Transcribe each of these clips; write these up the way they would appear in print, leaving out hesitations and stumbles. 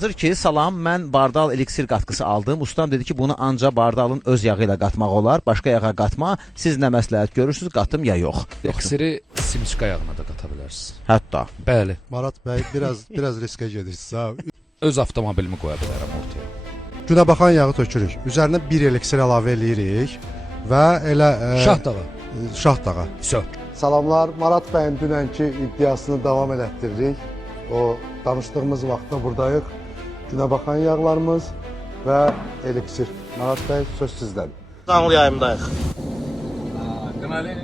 Hazır ki, salam, mən Bardal eliksir qatqısı aldım. Ustam dedi ki, bunu anca Bardalın öz yağı ilə qatmaq olar. Başqa yağa qatma. Siz nə məsləhət görürsünüz, qatım ya yox. İksiri simçka yağına da qata bilərsiniz. Hətta. Bəli. Marat bəy, biraz riskə gedirsiniz ha. Öz avtomobilimi qoya bilərəm ortaya. Günə baxan yağı tökürük. Üzərinə bir eliksir əlavə eləyirik və elə Şahdağa. Şahdağa. Sö. Salamlar. Marat bəyin dünənki iddiasını davam elətdiririk. O danışdığımız vaxtda buradayıq. Günə baxan yağlarımız və eliksir. Marat bəy, söz sizdədir. Canlı yayımdayıq. Deməli,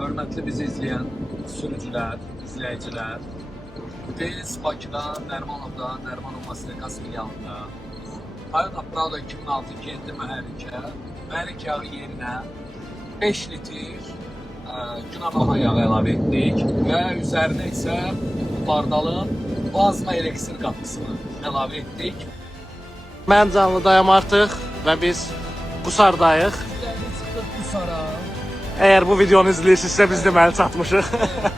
hörmətli bizi izləyən sürücülər, izləyicilər, biz Bakıda, Nərmanovda, Nərmanov Masterkas filialında Toyota Prado 2006-7 mühərrikə, mühərrik yağı yerinə 5 litr günəbaxan yağı əlavə etdik və üzərinə isə Bardalın plazma eliksir qatqısını əlavə etdik. Mən canlıdayım artıq və biz Qusardayıq. Çıxdıq Qusara. Əgər bu videonu izləyirsinizsə biz deməli çatmışıq.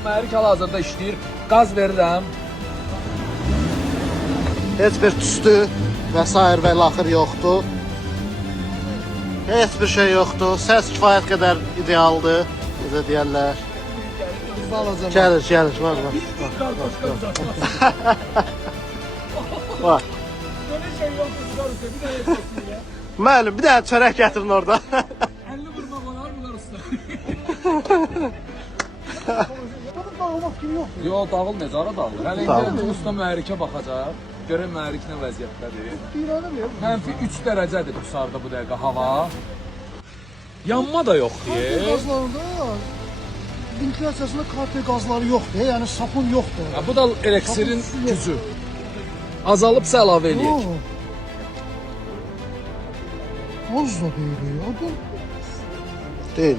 Mühərrik hal-hazırda işləyir. Qaz verirəm. Heç bir tüstü və sair və ilaxır yoxdur. Heç bir şey yoxdur. Səs kifayət qədər idealdır. Necə deyərlər. Gəlir, var. Var. Müəllim, bir dənə çörək gətirin orada. 50 vurmaq olar mı usta? Yox, dağılmayacaq, ara dağılır. Hələ indi usta mühərrikə baxacaq. Görək mühərrik nə vəziyyətdədir. Mənfi 3 dərəcədir Qusarda bu dəqiqə hava. Yanma da yoxdur. Gazlarda ventiliyasiyasında kartel qazları yoxdur, yəni sapun yoxdur. Bu da eliksirin gücü. Azalıbsa əlavə eləyək. Az da deyil ya. Deyil.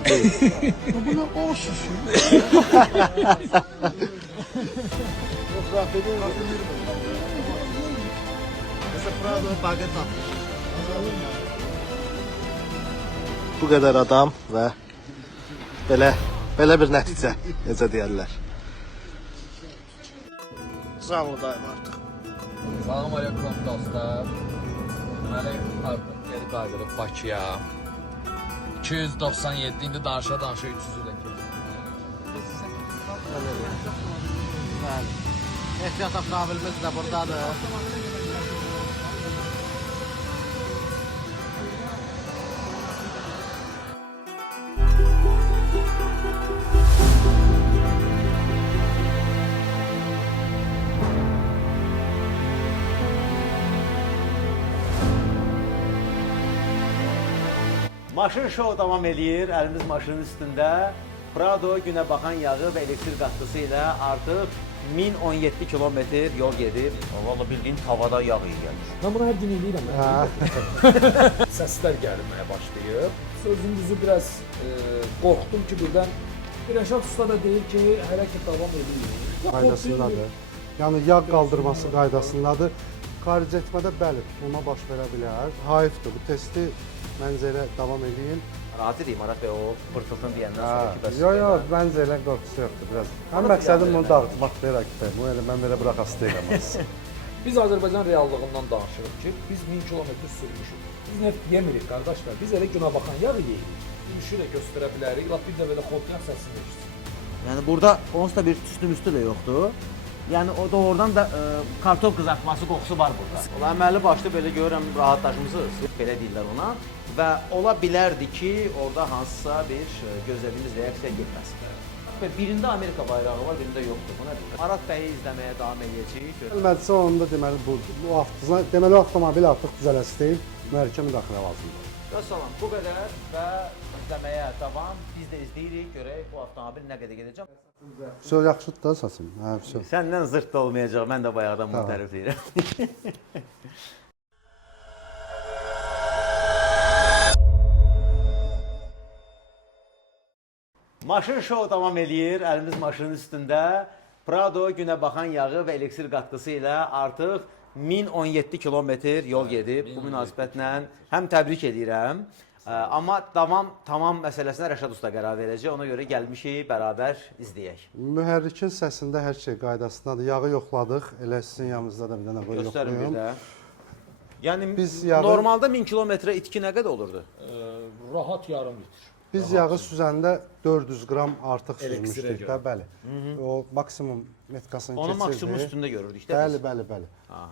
Bu nə az şişir. Bu qədər adam və belə bir nəticə, necə deyərlər. Canlıdayım artıq. Salam aleyküm dostlar. Deməli, artıq geri qayıdırıq Bakıya. 297 indi danışa-danışa 300-ü də Bəli. Ehtiyat avtomobilimiz də buradadır. Maşın şou davam eləyir. Əlimiz maşının üstündə. Prado günə baxan yağı və elektrik qatqısı ilə artıq 1017 kilometr yol gedir. Vallahi bildiyin tavada yağ iyi gəlir. Mən bunu hər gün eləyirəm. Səslər gəlməyə başlayıb. Sözün düzü biraz qorxdum ki, birdən Birəşad usta da deyir ki, hərəkət davam edir. Qaydasındadır. Yəni yağ qaldırması qaydasındadır. Xaric etmədə bəli, tutulma baş verə bilər. Hayıfdır. Bu testi məncə elə davam edin. Rahat edeyim Marat bəy, o pırtıltın deyəndən sonra ki, bəs... Yox, məncə elə qorxusu yoxdur biraz. Həm məqsədim bunu dağıtmaq deyil hakikaten. Bu elə mən belə buraxası deyiləm aslında. Biz Azərbaycan reallığından danışırıq ki, biz 1000 kilometr sürmüşük. Biz neft yemirik qardaşlar, biz elə günə baxan yağı yeyirik. Gümüşü də göstərə bilərik, lap bir də belə xodyan səsini eşitsin. Yəni burada onsuz da bir tüstü də yoxdur. Yəni o doğrudan da kartof qızartması qoxusu var burada. Ola əməlli başlı belə görürəm rahatlaşmısınız, belə deyirlər ona. Və ola bilərdi ki, orada hansısa bir gözlədiyimiz reaksiya getməsin. Və birində Amerika bayrağı var, birində yoxdur. Bu nədir? Marat bəyi izləməyə davam edəcəyik. Gəlmədisə onun da deməli deməli avtomobil artıq düzələsi mühərrikə müdaxilə lazımdır. Vəssalam, bu qədər və izləməyə davam. Biz də izləyirik, görək bu avtomobil nə qədər gedəcək. Söz yaxşıdır da səsim. Hə, söz. Səndən zırt da olmayacaq, mən də bayaqdan bunu tərifləyirəm. Maşın şou davam eləyir, əlimiz maşının üstündə. Prado günə baxan yağı və elektrik qatqısı ilə artıq 1017 kilometr yol gedib. Bu münasibətlə həm təbrik edirəm, Amma tamam məsələsinə Rəşad usta qərar verəcək. Ona görə gəlmişik bərabər izləyək. Mühərrikin səsində hər şey qaydasındadır. Yağı yoxladıq. Elə sizin yanınızda da bir dənə qoy Göstərin bir yoxlayım. də. Yəni Biz yağı- normalda 1000 kilometrə itki nə qədər olurdu? Rahat yarım litr. Biz yağı süzəndə 400 qram artıq Elektrə süzmüşdük də, görə. bəli. O maksimum metkasını Onu keçirdi. maksimum üstündə görürdük də Bəli, biz. bəli.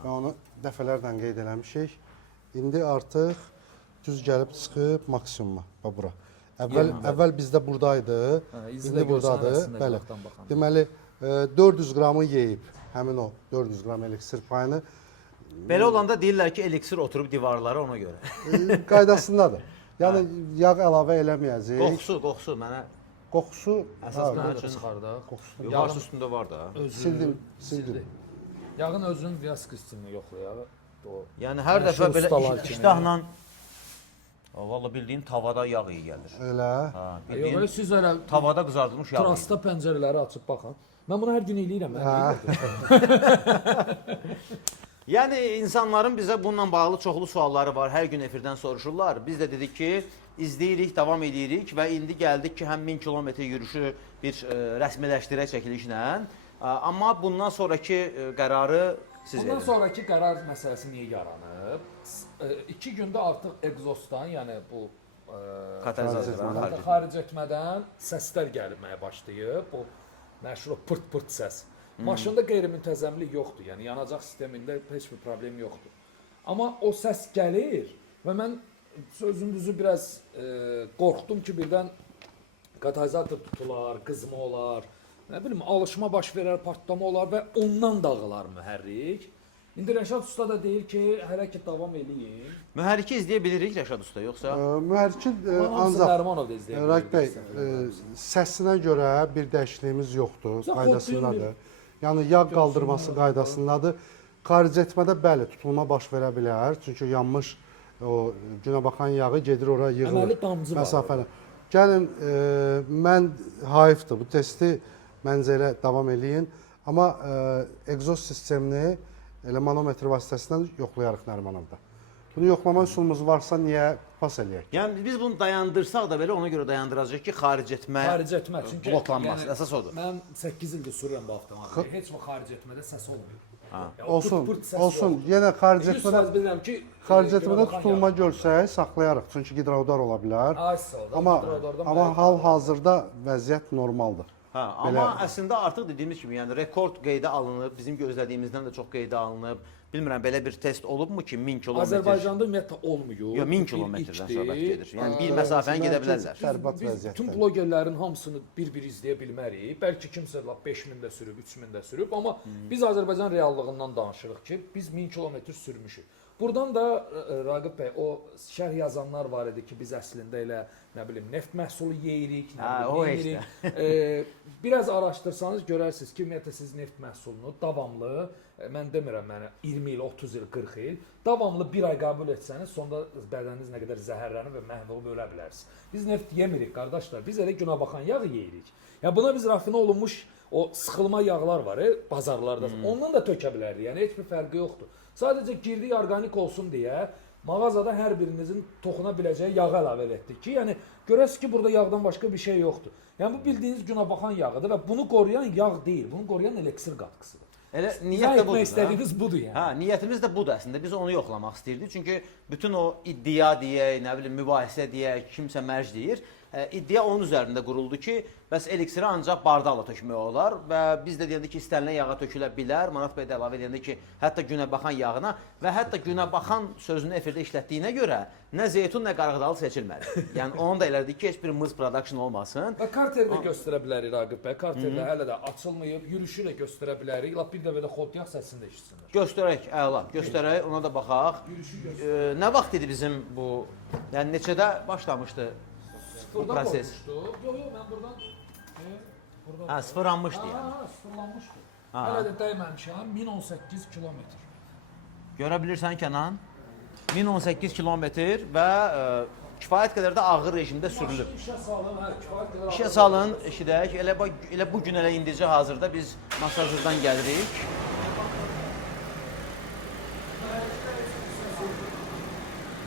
Və onu dəfələrlə qeyd eləmişik. İndi artıq düz gəlib çıxıb maksimuma bax bura. Əvvəl bizdə burdaydı. izlə İndi görsən burdadır. rəsmdə Bəli. uzaqdan baxanda. Deməli 400 qramı yeyib həmin o 400 qram eliksir payını Belə olanda deyirlər ki, eliksir oturub divarlara ona görə. qaydasındadır. Yəni yağ əlavə eləməyəcəyik. Qoxusu mənə Qoxusu əsas ha, mənə üçün Çıxardaq. Yavaş üstündə var da. sildim. Yağın özünün biraz kristalını yoxlayaq. O Yəni hər Məşhur dəfə belə ustalar kimi. iştahla valla bildiyin tavada yağ iyi gəlir. Elə. Ha, yox, bildiyin elə siz elə tavada qızardılmış yağ. iyi. trasta pəncərələri açıb baxın. Mən bunu hər gün eləyirəm. Yəni insanların bizə bununla bağlı çoxlu sualları var. Hər gün efirdən soruşurlar. Biz də dedik ki, izləyirik, davam edirik və indi gəldik ki, həm 1000 kilometr yürüyüşü bir rəsmiləşdirək çəkilişlə. Amma bundan sonraki qərarı siz Bundan verin. sonraki qərar məsələsi niyə yaranıb? 2 gündə artıq egzostdan, yəni bu Katalizatordan xaric etmədən səslər gəlməyə başlayıb. Bu məşhur pırt-pırt səs. Maşında qeyri-müntəzəmlik yoxdur. Yəni yanacaq sistemində heç bir problem yoxdur. Amma o səs gəlir və mən sözünüzü biraz qorxdum ki, birdən katalizator tutular, qızma olar, nə bilim, alışma baş verər, partlama olar və ondan dağılar mühərrik. İndi Rəşad usta da deyir ki, hələ ki davam eləyin. Mühərriki izləyə bilirik Rəşad usta, yoxsa? Mühərrikin Ancaq ancaq Nərmanov da izləyə Rəq bəy bilir. səsinə görə bir dəyişikliyimiz yoxdur, Yox, qaydasındadır. Yəni yağ qaldırması qaydasındadır. Xaric etmədə bəli, tutulma baş verə bilər. Çünki yanmış o günə baxan yağı gedir ora yığılır. Əməli damcı var Məsafəni. Gəlin mən hayıfdır bu testi məncə elə davam eləyin. Amma egzoz sistemini elə manometr vasitəsilə yoxlayarıq Nərmanovda. Bunu yoxlama üsulumuz varsa niyə pas eləyək? Yəni biz bunu dayandırsaq da belə ona görə dayandıracağıq ki, xaric etmə Xaric etmə çünki bloklanması əsas odur. Mən 8 ildir sürürəm bu avtomobili. Heç vaxt xaric etmədə səs olmuyor. Ya, o Olsun, pırt-pırt səs olsun. yox. Yenə xaric 100% etmədə bilirəm ki, xaric günə etmədə baxan tutulma görsək saxlayarıq. Çünki gidrodar ola bilər. Ay sağ ol. Amma hal-hazırda vəziyyət normaldır. Hə, amma əslində artıq dediyimiz kimi, yəni rekord qeydə alınıb, bizim gözlədiyimizdən də çox qeydə alınıb. Bilmirəm belə bir test olubmu ki, 1000 kilometr. Azərbaycanda ümumiyyətlə olmuyor. Yox, 1000 Bir kilometrdən ilkdir. söhbət gedir. Yəni bir məsafəni gedə bilərlər. Bərbad Biz vəziyyətdə. bütün blogerlərin hamısını bir-bir izləyə bilmərik. Bəlkə kimsə lap 5000-də sürüb, 3000-də sürüb, amma biz Azərbaycan reallığından danışırıq ki, biz 1000 kilometr sürmüşük. Buradan da Raqib bəy o şərh yazanlar var idi ki, biz əslində elə nə bilim neft məhsulu yeyirik, nə Hə, o bilim heç yeyirik. Biraz araşdırsanız görərsiniz ki, ümumiyyətlə siz neft məhsulunu davamlı, mən demirəm mənə 20 il, 30 il, 40 il, davamlı bir ay qəbul etsəniz, sonda bədəniniz nə qədər zəhərlənir və məhv olub ölə bilərsiniz. Biz neft yemirik qardaşlar, biz elə günə baxan yağı yeyirik. Ya buna biz rafinə olunmuş o sıxılma yağlar var, bazarlarda. Ondan da tökə bilərik. Yəni heç bir fərqi yoxdur. Sadəcə girdik orqanik olsun deyə mağazada hər birinizin toxuna biləcəyi yağı əlavə etdik ki, yəni görəsiz ki, burada yağdan başqa bir şey yoxdur. Yəni bu bildiyiniz günə baxan yağıdır və bunu qoruyan yağ deyil, bunu qoruyan elektrik qatqısıdır. Elə Niyyət niyyət də budur. etmək istədiyiniz budur yəni. Hə, niyyətimiz də budur əslində. Biz onu yoxlamaq istəyirdik. Çünki bütün o iddia deyək, nə bilim mübahisə deyək, kimsə mərc deyir. İddia onun üzərində quruldu ki, bəs eliksiri ancaq bardaqla tökmək olar və biz də deyəndə ki, istənilən yağa tökülə bilər. Manat bəy də əlavə edəndə ki, hətta günə baxan yağına və hətta günə baxan sözünü efirdə işlətdiyinə görə nə zeytun, nə qarğıdalı seçilməli. Yəni onu da elədik ki, heç bir mız production olmasın. Və karterdə göstərə bilərik Raqib bəy. Karterdə hələ də açılmayıb, yürüyüşü də göstərə bilərik. Lap bir dəfə də xod yağ səsini də eşitsinlər. Göstərək, əla, göstərək, ona da baxaq. Nə vaxt idi bizim bu, yəni neçədə başlamışdı bu proses? Yox, mən buradan Hə, sıfırlanmışdı yəni. sıfırlanmışdı. Hələ də dəyməmişəm, 1018 kilometr. Görə bilirsən Kənan, 1018 kilometr və kifayət qədər də ağır rejimdə sürülüb. İşə salın, hə, kifayət qədər. İşə salın, eşidək. Elə bu gün elə indicə hazırda biz masajdan gəlirik.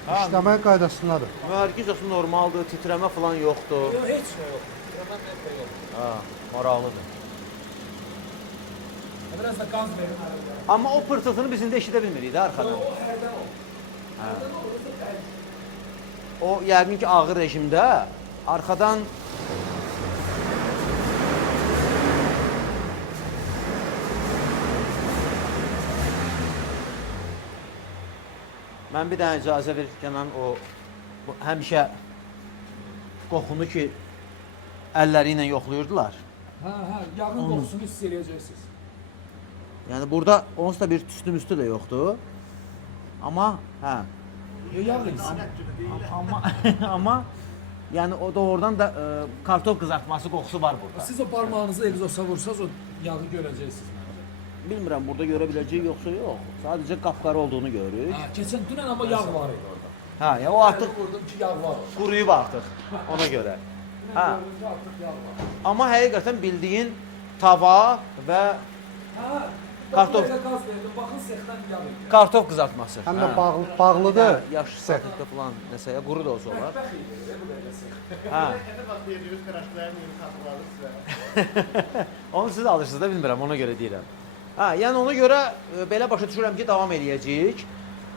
İşləmə qaydasındadır. Mühərrik icrası normaldır, titrəmə falan yoxdur. Yox, heç nə yox. Hemen nə yox. Ha, maraqlıdır. Biraz da qaz verin. Amma o pırtıltını biz indi eşidə bilmirik də arxadan. O hərdən olur. Hərdən olursa bəli. O yəqin ki ağır rejimdə arxadan mən bir dənə icazə ver Kənan o bu, həmişə qoxunu ki əlləri ilə yoxlayırdılar. Hə, yağın qoxusunu hiss eləyəcəksiniz. Yəni burada onsuz da bir tüstü də yoxdur. Amma hə, Yağ insin. amma yəni o doğrudan da kartof qızartması qoxusu var burada. Siz o parmağınızı egzosa vursanız o yağı görəcəksiniz. Bilmirəm burada görə biləcəyik yoxsa yox. Sadəcə qapqara olduğunu görürük. Hə, keçən dünən amma yağ var idi orada. Hə, ya o artıq Vurdum ki yağ var orada. quruyub artıq ona görə. Hə, Gördüm ki artıq yağ var. amma həqiqətən bildiyin tava və Hə, Kartof. Belə qaz verdim, baxın sexdən yağ idi. kartof qızartması. Həm də bağlıdır. Yaş satında falan nəsə quru da olsa olar. Bəx idi, bu belə sex. Hə, Nə vaxt verdiyiniz qaraşdırların yeni xatırladı sizə. onu siz alırsınız da bilmirəm, ona görə deyirəm. Hə, yəni ona görə belə başa düşürəm ki, davam eləyəcəyik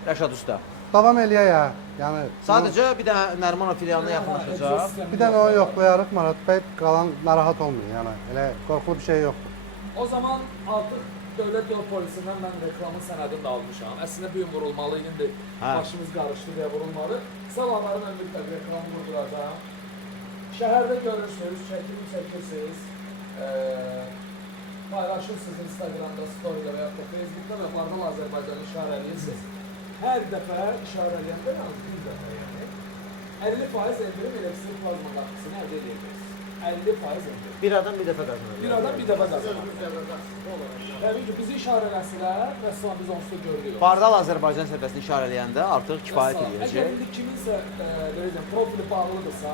Rəşad usta. Davam eləyək ya. Yəni Sadəcə bir dənə Nərmanov filialına yaxınlaşacaq. bir dənə onu yoxlayarıq Marat bəy, qalan narahat olmayın. Yəni elə qorxulu bir şey yoxdur. O zaman artıq Dövlət Yol Polisindən mən reklamın sənədini də almışam. Əslində bu gün vurulmalı idi, indi Hə. başımız qarışdı deyə vurulmadı. Salamların ömürdə reklamı vurduracağam. Şəhərdə görürsünüz, çəkirsiniz, paylaşırsınız Instagramda, storydə və ya da Facebookda və Bardal Azərbaycanı işarələyirsiniz. Hər dəfə işarələyəndə yalnız bir dəfə yəni 50% endirim elektrik plazma qapısını əldə edəcəksiniz. 50% endirim. Bir adam bir dəfə qazanır. Bir adam bir dəfə qazanır. Təbii ki, bizi işarələsələr, vəssalam biz onsuz da görürük. Bardal Azərbaycan səhifəsini işarələyəndə artıq kifayət Əgər eləyəcək. indi kiminsə deyəcəm, profili bağlıdırsa,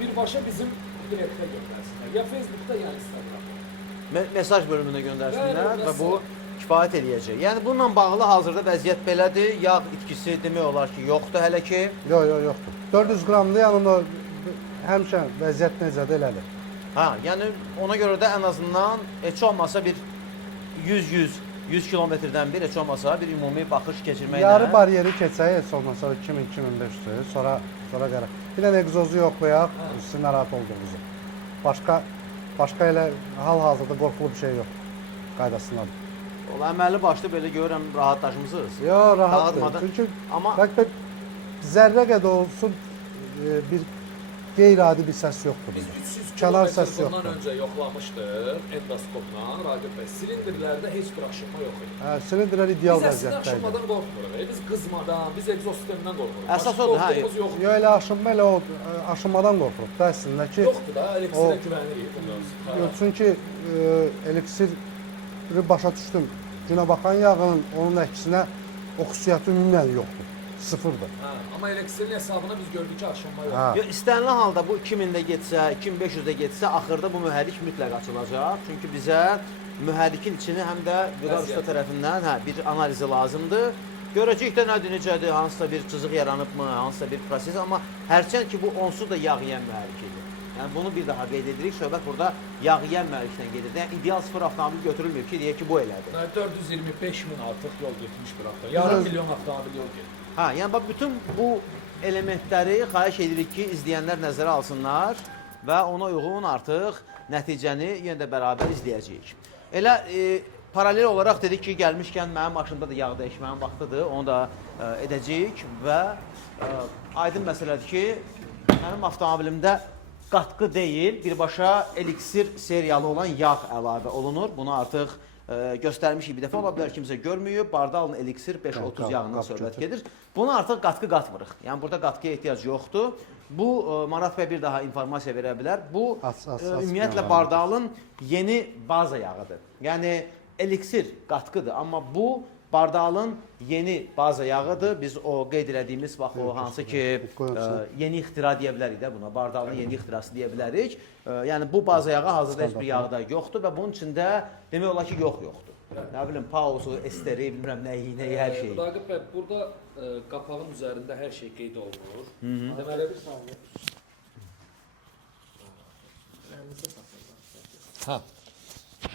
birbaşa bizim direktə göndərsinlər. Ya Facebookda, ya Instagramda. Mesaj bölümünə göndərsinlər Bəli, və bu kifayət eləyəcək. Yəni bununla bağlı hazırda vəziyyət belədir. Yağ itkisi demək olar ki, yoxdur hələ ki. Yoxdur. 400 qramdır, yəni o həmişə vəziyyət necədir elədir. Ha, yəni ona görə də ən azından heç olmasa bir 100 kilometrdən bir heç olmasa bir ümumi baxış keçirməklə. Yarı bariyeri keçək, heç olmasa 2000-2500, sonra qərar. Bir dənə egzozu yoxlayaq, sizin narahat olduğunuzu. Başqa elə hal-hazırda qorxulu bir şey yoxdur. Qaydasındadır. Ola əməlli başlı belə görürəm rahatlaşmısınız. Yox, rahatdır. Dağıtmadan. Çünki Amma bəlkə zərrə qədər olsun bir qeyri-adi bir səs yoxdur. Biz burada. 300 Kənar səs kilometr bundan yoxdur. öncə yoxlamışdıq endoskopla, Raqib bəy. Silindirlərdə heç bir aşınma yox idi. Hə, silindirlər ideal Biz əslində vəziyyətdə idi. aşınmadan qorxmuruq. Biz qızmadan, biz egzoz sistemindən qorxuruq. Əsas Başqa odur, hə. qorxduğumuz yoxdur. Yox, elə aşınma, elə o aşınmadan qorxuruq da əslində ki. Yoxdur da, elektrikə güvənirik bundan. Yox, çünki elektrik başa düşdüm. Günə baxan yağının onun əksinə o xüsusiyyəti ümumən yoxdur. Sıfırdır. Hə, amma elektrikin hesabına biz gördük ki, aşınma yoxdur. Hə. istənilən halda bu 2000-də getsə, 2500-də getsə, axırda bu mühərrik mütləq açılacaq. Çünki bizə mühərrikin içini həm də Vüqar usta tərəfindən bir analizi lazımdır. Görəcəyik də nədir, necədir, hansısa bir cızıq yaranıbmı, hansısa bir proses, amma hərçənd ki bu onsuz da yağ yeyən mühərrik idi. Yəni bunu bir daha qeyd edirik. Söhbət burada yağ yeyən mühərrikdən gedir. Yəni ideal sıfır avtomobil götürülmür ki, deyək ki bu elədir. 425 min artıq yol getmiş bir hafta. Yarım milyon avtomobil yol getdi. Ha, yəni bax bütün bu elementləri xahiş edirik ki, izləyənlər nəzərə alsınlar və ona uyğun artıq nəticəni yenə də bərabər izləyəcəyik. Elə paralel olaraq dedik ki, gəlmişkən mənim maşında da yağ dəyişmənin vaxtıdır, onu da edəcəyik və aydın məsələdir ki, mənim avtomobilimdə qatqı deyil, birbaşa eliksir seriyalı olan yağ əlavə olunur. Bunu artıq göstərmişik bir dəfə, ola bilər kimsə görməyib. Bardalın eliksir 530 yağından söhbət gedir. Bunu artıq qatqı qatmırıq. Yəni burada qatqıya ehtiyac yoxdur. Bu Marat bəy bir daha informasiya verə bilər. Bu ümumiyyətlə Bardalın yeni baza yağıdır. Yəni eliksir qatqıdır, amma bu Bardalın yeni baza yağıdır. Biz o qeyd elədiyimiz vaxt o hansı ki yeni ixtira deyə bilərik də buna. Bardalın yeni ixtirası deyə bilərik. Yəni bu baza yağı hazırda heç bir yağda yoxdur və bunun içində demək olar ki yoxdur. Nə bilim, pausu, esteri, bilmirəm nəyi, hər şey. Raqib bəy, burada qapağın üzərində hər şey qeyd olunur. Deməli bir saniyə. Hə.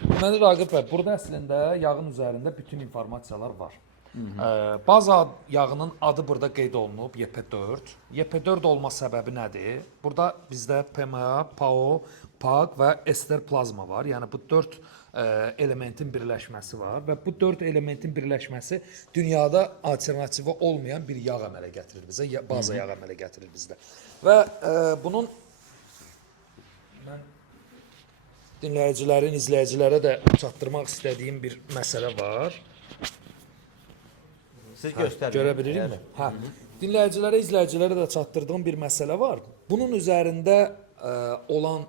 Deməli Raqib bəy, burada əslində yağın üzərində bütün informasiyalar var. Baza yağının adı burada qeyd olunub YP4. YP4 olma səbəbi nədir? Burada bizdə PMA, PAO, PAQ və ester plazma var. Yəni bu 4 elementin birləşməsi var və bu 4 elementin birləşməsi dünyada alternativi olmayan bir yağ əmələ gətirir bizə, baza yağ əmələ gətirir bizdə. Və bunun mən dinləyicilərin, izləyicilərə də çatdırmaq istədiyim bir məsələ var. Siz göstərin. Görə bilirikmi? Hə. Dinləyicilərə, izləyicilərə də çatdırdığım bir məsələ var. Bunun üzərində olan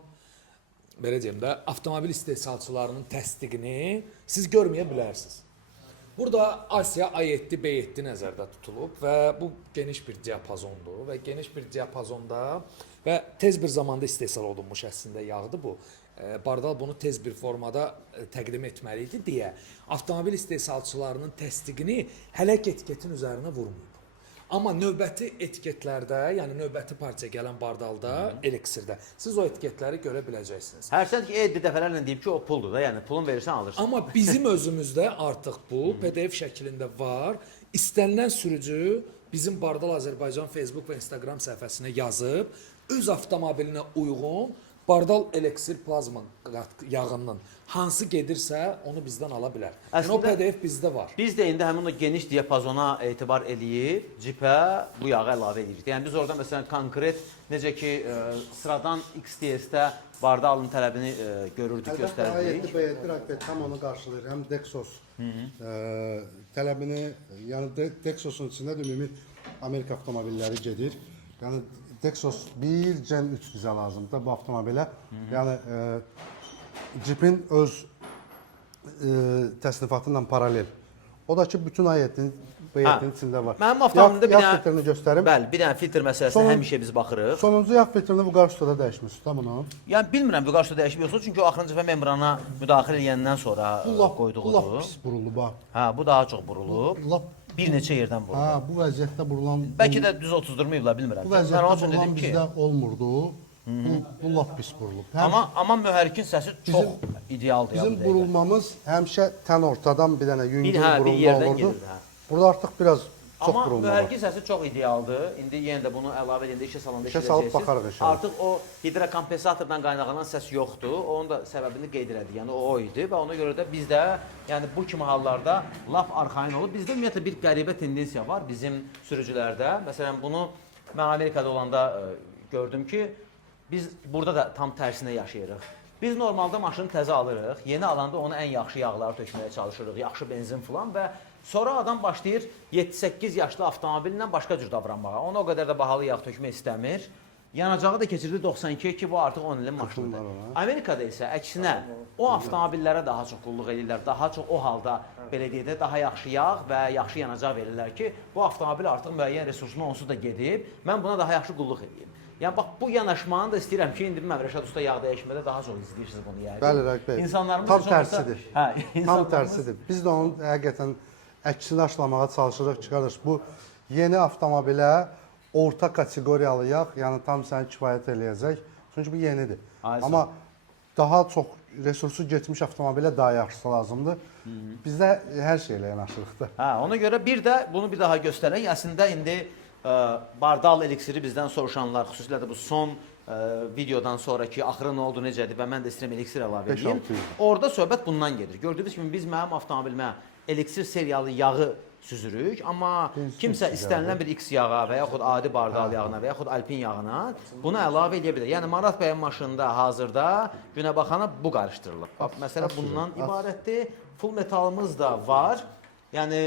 belə deyim də, avtomobil istehsalçılarının təsdiqini siz görməyə bilərsiniz. Burada Asiya A7, B7 nəzərdə tutulub və bu geniş bir diapazondur və geniş bir diapazonda və tez bir zamanda istehsal olunmuş əslində yağdır bu. Bardal bunu tez bir formada təqdim etməli idi deyə avtomobil istehsalçılarının təsdiqini hələ etiketin üzərinə vurmayıb. Amma növbəti etiketlərdə, yəni növbəti partiya gələn bardalda, eliksirdə siz o etiketləri görə biləcəksiniz. Hərçənd ki, Eddi dəfələrlə deyib ki, o puldur da, yəni pulun verirsən alırsan. Amma bizim özümüzdə artıq bu PDF şəklində var. İstənilən sürücü bizim Bardal Azərbaycan Facebook və Instagram səhifəsinə yazıb öz avtomobilinə uyğun Bardal eliksir plazma yağından hansı gedirsə onu bizdən ala bilər. Yəni o PDF bizdə var. Biz də indi həmin o geniş diapazona etibar eləyib, cipə bu yağı əlavə edirik. Yəni biz orada məsələn konkret necə ki sıradan XTS-də Bardalın tələbini görürdük, göstərdik. B7 tam onu qarşılayır. Həm Dexos tələbini, yəni Dexosun içində də ümumi Amerika avtomobilləri gedir. Yəni Dexos 1 Gen 3 bizə lazımdır bu avtomobilə. Yəni Jeepin öz təsnifatı ilə paralel. O da ki bütün A7-nin B7-nin içində var. Mənim avtomobilimdə bir yağ dənə filtrini göstərim. Bəli, bir dənə filtr məsələsinə həmişə biz baxırıq. Sonuncu yağ filtrini Vugarstoda dəyişmişik da bunu. Yəni bilmirəm Vugarsto dəyişib yoxsa, çünki o axırıncı dəfə membrana müdaxilə edəndən sonra qoyduğudur. Lap pis burulub ha. Hə, bu daha çox burulub. Lap Bir neçə yerdən vurulub. ha, bu vəziyyətdə burulan Bəlkə də düz 30-durmayıblar, bilmirəm. bu vəziyyətdə burulan bizdə olmurdu. Bu lap pis burulub. Amma mühərrikin səsi çox idealdır. Bizim burulmamız həmişə tən ortadan bir dənə yüngül bir burulma yerdən olurdu. gedir. Hə. Burada artıq biraz çox Amma burulma var. mühərrikin səsi çox idealdır. İndi yenə də bunu əlavə edəndə işə salanda İşə salıb baxarıq inşallah. Artıq o hidrokompensatordan qaynaqlanan səs yoxdur. Onun da səbəbini qeyd elədik. Yəni o idi və ona görə də bizdə yəni bu kimi hallarda lap arxayın olub. Bizdə ümumiyyətlə bir qəribə tendensiya var bizim sürücülərdə. Məsələn bunu mən Amerikada olanda gördüm ki, biz burada da tam tərsinə yaşayırıq. Biz normalda maşını təzə alırıq, yeni alanda ona ən yaxşı yağları tökməyə çalışırıq, yaxşı benzin filan və sonra adam başlayır 7-8 yaşlı avtomobillə başqa cür davranmağa. Ona o qədər də bahalı yağ tökmək istəmir. Yanacağı da keçirdi 92 ki, bu artıq 10 ilin maşınıdır. Amerikada isə əksinə o avtomobillərə daha çox qulluq edirlər, daha çox o halda belə deyək də daha yaxşı yağ və yaxşı yanacaq verirlər ki, bu avtomobil artıq müəyyən resursunu onsuz da gedib, mən buna daha yaxşı qulluq edeyim. Yəni bax bu yanaşmanı da istəyirəm ki, indi bilməm Rəşad Usta yağ dəyişmədə daha çox izləyirsiniz bunu yəni. Bəli, Rəqib bəy. İnsanlarımız Tam tərsidir. Hə, Tam tərsidir. Biz də onun həqiqətən əksini aşlamağa çalışırıq, çıxarırıq. Bu yeni avtomobilə orta kateqoriyalı yağ, yəni tam səni kifayət eləyəcək. Çünki bu yenidir. Amma daha çox resursu getmiş avtomobilə daha yaxşısı lazımdır. Bizdə hər şeylə yanaşırıq da. Hə, ona görə bir də bunu bir daha göstərək. Əslində indi Bardal eliksiri bizdən soruşanlar, xüsusilə də bu son videodan sonraki axırı nə oldu, necədir və mən də istəyirəm eliksir əlavə edeyim. Orada söhbət bundan gedir. Gördüyünüz kimi biz mənim avtomobilimə eliksir seriyalı yağı süzürük, amma kimsə istənilən bir X yağa və yaxud adi Bardal yağına və yaxud Alpin yağına bunu əlavə edə bilər. Yəni Marat bəyin maşınında hazırda günə baxana bu qarışdırılıb. Bax, məsələ bundan ibarətdir. Full metalımız da var. Yəni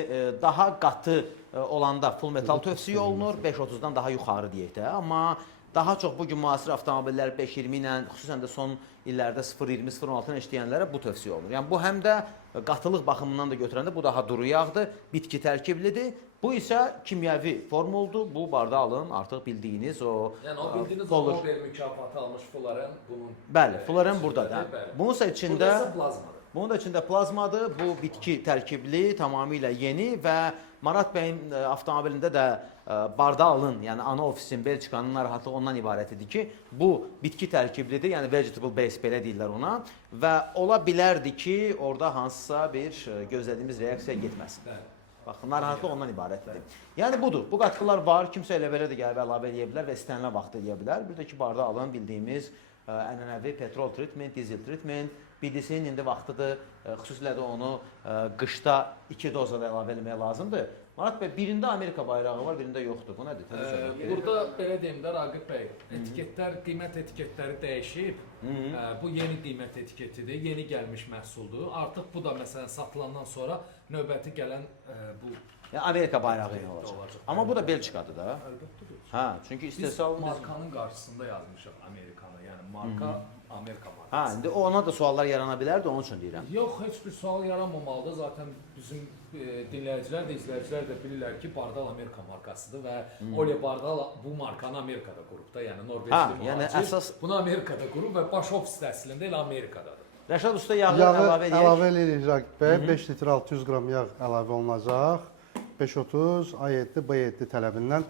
daha qatı olanda full metal tövsiyə olunur, 530-dan daha yuxarı deyək də. Amma daha çox bugün müasir avtomobillər 520 ilə, xüsusən də son illərdə 020, 016 ilə işləyənlərə bu tövsiyə olunur. Yəni bu həm də qatılıq baxımından da götürəndə bu daha duru yağdır, bitki tərkiblidir. Bu isə kimyəvi formuldur. Bu Bardalın artıq bildiyiniz o Yəni o bildiyiniz o Nobel mükafatı almış Florent bunun. Bəli, Florent burdadır. Bununsa içində plazmadır. Bunun da içində plazmadır. Bu bitki tərkibli, tamamilə yeni və Marat bəyin avtomobilində də bardalın, yəni ana ofisin, Belçikanın narahatlığı ondan ibarət idi ki, bu bitki tərkiblidir, yəni vegetable base belə deyirlər ona və ola bilərdi ki, orada hansısa bir gözlədiyimiz reaksiya getməsin. Baxın, narahatlıq ondan ibarətdir. Yəni budur, bu qatqılar var, kimsə elə belə də gəlib əlavə edə bilər və istənilən vaxt edə bilər. Bir də ki, bardalın bildiyimiz ənənəvi petrol treatment, dizel treatment, BDC-nin indi vaxtıdır, xüsusilə də onu qışda 2 dozada əlavə etmək lazımdır. Marat bəy, birində Amerika bayrağı var, birində yoxdur. Bu nədir? Burada belə deyim də Raqib bəy, etiketlər, qiymət etiketləri dəyişib. Bu yeni qiymət etiketidir, yeni gəlmiş məhsuldur. Artıq bu da məsələn satılandan sonra növbəti gələn bu Yəni Amerika bayrağı olacaq. Amma bu da Belçikadır da. əlbəttədir. Hə, çünki istehsal Markanın qarşısında yazmışıq Amerikanı, yəni marka Amerika markası. Hə, indi ona da suallar yarana bilərdi, onun üçün deyirəm. Yox, heç bir sual yaranmamalıdır. Zaten bizim dinləyicilər də, izləyicilər də bilirlər ki, Bardal Amerika markasıdır və Ole Bardal bu markanı Amerikada qurub da, yəni Norveçli yəni mühacir əsas- bunu Amerikada qurub və baş ofis əslində elə Amerikadadır. Rəşad usta yağı Yağı əlavə edək. əlavə edirik Raqib bəy. 5 litr 600 qram yağ əlavə olunacaq. 5.30 A7 B7 tələbindən.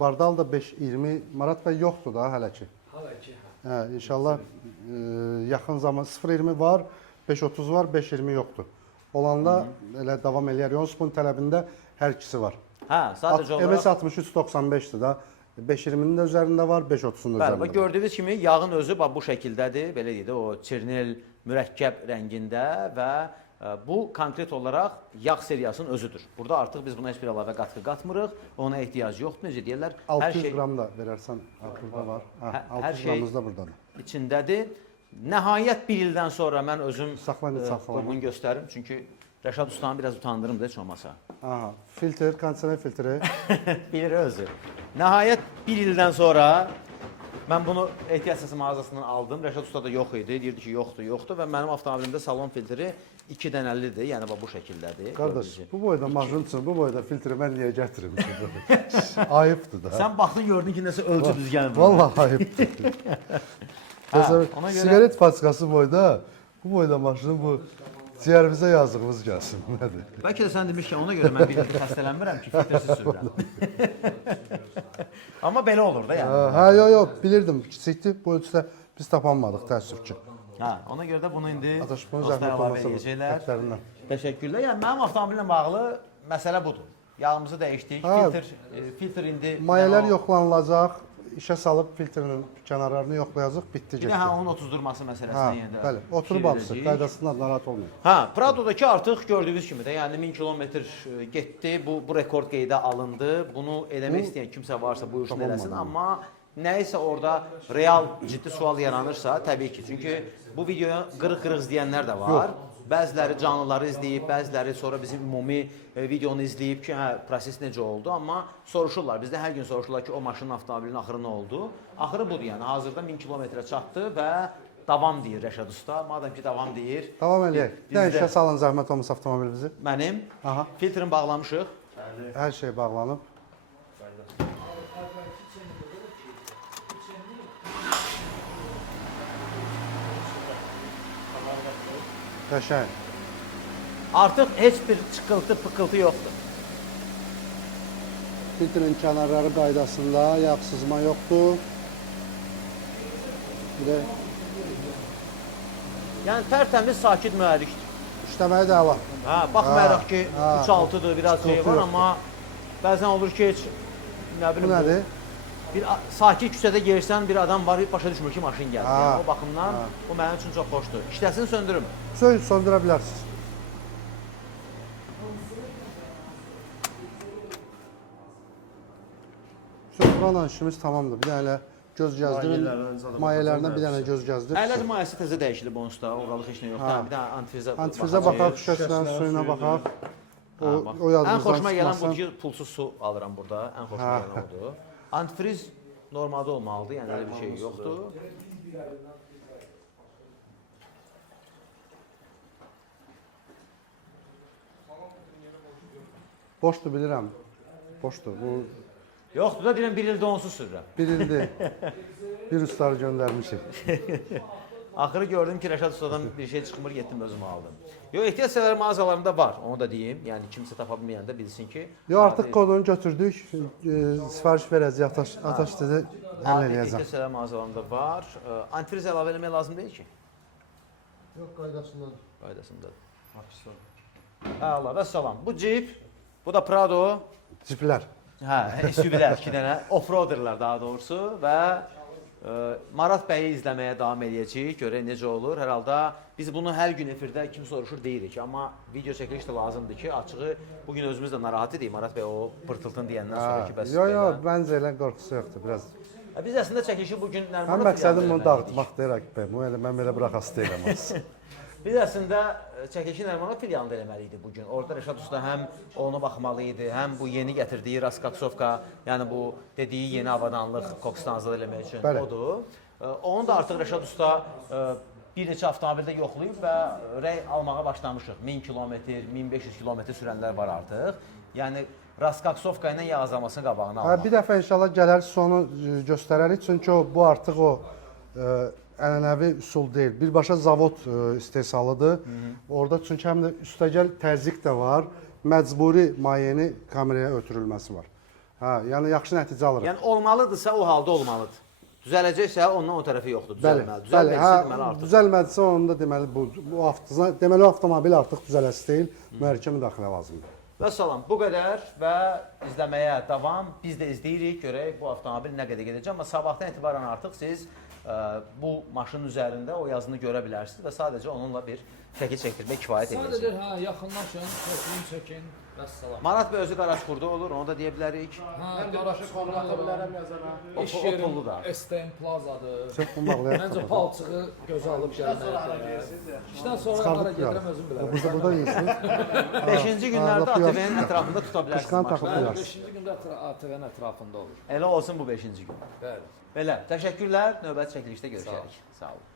Bardal da 5.20 Marat bəy yoxdur da hələ ki. Hələ ki, Hə, inşallah yaxın zaman 0.20 var, 5.30 var, 5.20 yoxdur. Olanda elə davam eləyər. Yonspun tələbində hər ikisi var. Hə, sadəcə olaraq MS 63.95-dir da. 5.20-nin də üzərində var, 5.30-un da bəli, üzərində var. gördüyünüz kimi yağın özü bax bu şəkildədir. Belə deyək də o çirnil mürəkkəb rəngində və bu konkret olaraq yağ seriyasının özüdür. Burada artıq biz buna heç bir əlavə qatqı qatmırıq. Ona ehtiyac yoxdur. Necə deyirlər? 600 qram da verərsən, burada var. Hə, hər 600 şey- qramımız da buradadır. içindədir. Nəhayət bir ildən sonra mən özüm Saxlayın. bunu göstərim. Çünki Rəşad ustanı biraz utandırım da heç olmasa. Aha, filtr, kondisioner filtri. Bilir özü. Nəhayət bir ildən sonra mən bunu ehtiyat səsi mağazasından aldım. Rəşad usta da yox idi. Deyirdi ki, yoxdur və mənim avtomobilimdə salon filtri 2 dənəlidir. Yəni bax bu şəkildədir. Qardaş, bu boyda maşın üçün, bu boyda filtri mən niyə gətirim ki? Ayıbdır da. Sən baxdın gördün ki, nəsə ölçü düzgən var. Vallahi ayıbdır. Məsələn, ona görə- siqaret paçkası boyda, bu boyda maşının bu ciyərimizə yazığımız gəlsin. Nədir? Bəlkə də sən demişkən ona görə mən bir ildir xəstələnmirəm ki, filtrsiz sürürəm. Amma belə olur da yəni. Hə, yox, bilirdim. Kiçikdir, bu ölçüdə biz tapanmadıq, təəssüf ki. Hə, ona görə də bunu indi Adaş, bunu dostlar zəhmət əlavə olmasa edəcəklər. xətlərindən. Təşəkkürlər. Yəni mənim avtomobilimlə bağlı məsələ budur. Yağımızı dəyişdik. Hə. Filtr indi Mayələr yəni o- yoxlanılacaq, işə salıb filtrinin kənarlarını yoxlayacaq, bitdi Bir də getdi. hə onun 30 durması Hə, məsələsindən yenə də. bəli, oturub fikir absı, verəcəyik. qaydasından narahat olmayın. Hə, Prado'dakı artıq gördüyünüz kimi də, yəni 1000 kilometr getdi. Bu rekord qeydə alındı. Bunu eləmək istəyən kimsə varsa buyursun eləsin, amma nəyisə orada real ciddi sual yaranırsa, təbii ki. Çünki bu videoya qırıq-qırıq izləyənlər də var. Bəziləri canlıları izləyib, bəziləri sonra bizim ümumi videonu izləyib ki, hə, proses necə oldu, amma soruşurlar. Bizdə hər gün soruşurlar ki, o maşının avtomobilinin axırı nə oldu? Axırı budur, yəni hazırda 1000 kilometrə çatdı və davam deyir Rəşad usta. Madəm ki, davam deyir. Davam eləyək. Bir də Bizdə- işə salın zəhmət olmasa avtomobilimizi. Mənim Aha. filtrin bağlamışıq. Hər şey bağlanıb. Qəşəng. Artıq heç bir çıxıltı, pıkıltı yoxdur. Filtrin kənarları qaydasında, yağ sızma yoxdur. Bir də Yəni tərtəmiz, sakit mühərrikdir. işləməyi də əla. Hə, baxmayaraq ki, hə. 3.6-dır, biraz şey Sıxıntı var, yoxdur. amma bəzən olur ki, heç nə Bu bilim nədir? bir sakit küçədə yersən bir adam var, başa düşmür ki, maşın gəldi. Ha. Yəni, o baxımdan bu mənim üçün çox xoşdur. İşləsin, söndürüm. Söndürə bilərsiniz. Buranla işimiz tamamdır. Bir dənə göz gəzdirin. Mayələrinə bir dənə göz gəzdir. Əyləc mayəsi təzə dəyişilib onsuz da, oralıq heç nə yoxdur. Ha. Bir dənə antifrizə Antifrizə baxaq, şüşəsindən suyuna baxaq. O Ən yadımızdan xoşuma gələn çıxmasın. budur ki, pulsuz su alıram burada. Ən xoşuma gələn odur. Antifriz normalda olmalıdır, yəni elə bir şey yoxdur. Boşdur bilirəm. Boşdur. Bu Yoxdur da deyirəm bir ildə onsuz sürürəm. bir ildir. Bir ustaları göndərmişik. Axırı gördüm ki Rəşad Ustadan bir şey çıxmır, getdim özüm aldım. Yox, ehtiyac səhər mağazalarında var, onu da deyim. Yəni kimsə tapa bilməyəndə bilsin ki. Yo, artıq kodunu götürdük. Sifariş verəcək, ataş dedi, həll eləyəcəm. Ehtiyac səhər mağazalarında var. Antifriz əlavə eləmək lazım deyil ki. Yox, qaydasındadır. Qaydasındadır. Allah və salam. Bu Jeep, bu da Prado. Ciplər. Hə, SUV-lər, 2 dənə off-roaderlər daha doğrusu və Marat bəyi izləməyə davam edəcəyik, görək necə olur. Hər halda biz bunu hər gün efirdə kim soruşur deyirik, amma video çəkiliş də lazımdır ki, açığı bugün özümüz də narahat edirik. Marat bəy o pırtıltın deyəndən sonra ki, bəs. Yo, məncə elə qorxusu yoxdur, biraz. Biz əslində çəkilişi bugün Həm Nərmanov məqsədim bunu dağıtmaqdır, Rəqib bəy. Mən belə bıraxası deyiləm aslında. Biz əslində çəkilişi Nərmanov filialında eləməliydik bugün. Orada Rəşad Usta həm onu baxmalı idi, həm bu yeni gətirdiyi Raskaksovka, yəni bu dediyi yeni avadanlıq koksdan azad eləmək üçün odur. Onu da artıq Rəşad Usta bir neçə avtomobildə yoxlayıb və rəy almağa başlamışıq. 1000 kilometr, 1500 kilometr sürənlər var artıq. Yəni Raskaksovka ilə yağ azalmasının qabağını almaq. Bir dəfə inşallah gələr sonu göstərərik, çünki bu artıq o ənənəvi üsul deyil. Birbaşa zavod istehsalıdır. Orada çünki həm də üstəgəl təzyiq də var, məcburi mayeni kameraya ötürülməsi var. Hə, yəni yaxşı nəticə alırıq. Yəni olmalıdırsa o halda olmalıdır. Düzələcəksə ondan o tərəfi yoxdur, düzəlməli. Bəli, Düzəlməksə deməli artıq. Düzəlmədisə onun da deməli o avtomobil artıq düzələsi deyil, mühərrikə müdaxilə lazımdır. Və salam, bu qədər və izləməyə davam. Biz də izləyirik, görək bu avtomobil nə qədər gedəcək. Amma sabahdan etibarən artıq siz bu maşının üzərində o yazını görə bilərsiniz və sadəcə onunla bir şəkil çəkdirmək kifayət edəcək. Sadəcə hə, yaxınlaşın, çəkin, çəkin. Vəssalam. Marat bəy özü Qaraçxurda olur, onu da deyə bilərik. Hə, qarşı Kontakta bilərəm yazana. İş O yerim pullu da. STM Plazadır. Çox bunu bağlayaq. Məncə palçığı gözə alıb gəlməyə. İşdən sonra hara gedirəm özüm bilərəm. Burada yiyirsiniz. 5-ci günlərdə ATV-nin ətrafında tuta Qışqan bilərsiniz taxıb maşını. bilərsiniz. 5-ci gündə ATV-nin ətrafında olur. Elə olsun bu 5-ci gün. Bəli. Belə, təşəkkürlər. Növbəti çəkilişdə görüşərik. Sağ olun.